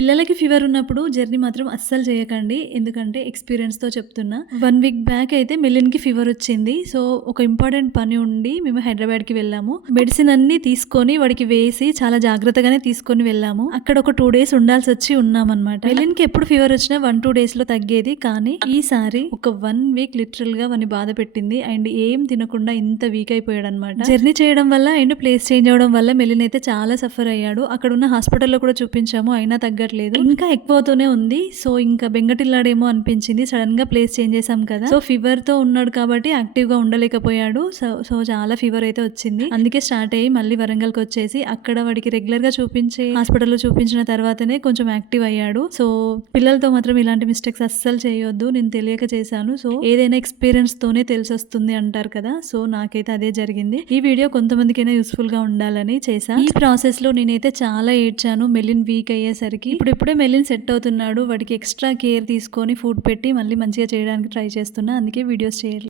పిల్లలకి ఫీవర్ ఉన్నప్పుడు జర్నీ మాత్రం అస్సలు చేయకండి. ఎందుకంటే ఎక్స్‌పీరియన్స్‌తో చెప్తున్నా. 1 వీక్ బ్యాక్ అయితే మిలిన్‌కి ఫీవర్ వచ్చింది. సో, ఒక ఇంపార్టెంట్ పని ఉండి మేము హైదరాబాద్‌కి వెళ్ళాము. మెడిసిన్ అన్నీ తీసుకొని వాడికి వేసి చాలా జాగ్రత్తగానే తీసుకొని వెళ్ళాము. అక్కడ ఒక 2 డేస్ ఉండాల్సొచ్చి ఉన్నామనమాట. మిలిన్‌కి ఎప్పుడు ఫీవర్ వచ్చినా 1, 2 డేస్‌లో తగ్గేది. కానీ ఈసారి ఒక 1 వీక్ లిటరల్‌గా వాడిని బాధ పెట్టింది. అండ్ ఏం తినకుండా ఇంత వీక్ అయిపోయాడనమాట. జర్నీ చేయడం వల్ల అండ్ ప్లేస్ చేంజ్ అవ్వడం వల్ల మిలిన్ అయితే చాలా సఫర్ అయ్యాడు. అక్కడున్న హాస్పిటల్‌లో కూడా చూపించాము. అయినా తగ్గట్లేదు. ఇంకా ఎక్కువవుతూనే ఉంది. సో, ఇంకా బెంగటిల్లాడేమో అనిపించింది. సడెన్‌గా ప్లేస్ చేంజ్ చేసాం కదా! సో, ఫీవర్‌తో ఉన్నాడు కాబట్టి యాక్టివ్‌గా ఉండలేకపోయాడు. సో, చాలా ఫీవర్ అయితే వచ్చింది. అందుకే స్టార్ట్ అయ్యి మళ్ళీ వరంగల్‌కొచ్చేసి అక్కడ వాడికి రెగ్యులర్‌గా చూపించే హాస్పిటల్‌లో చూపించిన తర్వాతనే కొంచెం యాక్టివ్ అయ్యాడు. సో, పిల్లలతో మాత్రం ఇలాంటి మిస్టేక్స్ అస్సలు చేయొద్దు. నేను తెలియక చేశాను. సో, ఏదైనా ఎక్స్‌పీరియన్స్‌తోనే తెలిసొస్తుంది అంటారు కదా! సో, నాకైతే అదే జరిగింది. ఈ వీడియో కొంతమందికైనా యూస్‌ఫుల్‌గా ఉండాలని చేశా. ఈ ప్రాసెస్‌లో నేనైతే చాలా ఏడ్చాను. మెలిన్ వీక్ అయ్యేసరికి. ఇప్పుడిప్పుడే మెలిన్ సెట్ అవుతున్నాడు. వాడికి ఎక్స్‌ట్రా కేర్ తీసుకొని ఫుడ్ పెట్టి మళ్ళీ మంచిగా చేయడానికి ట్రై చేస్తున్నా. అందుకే వీడియోస్ చేయాలి.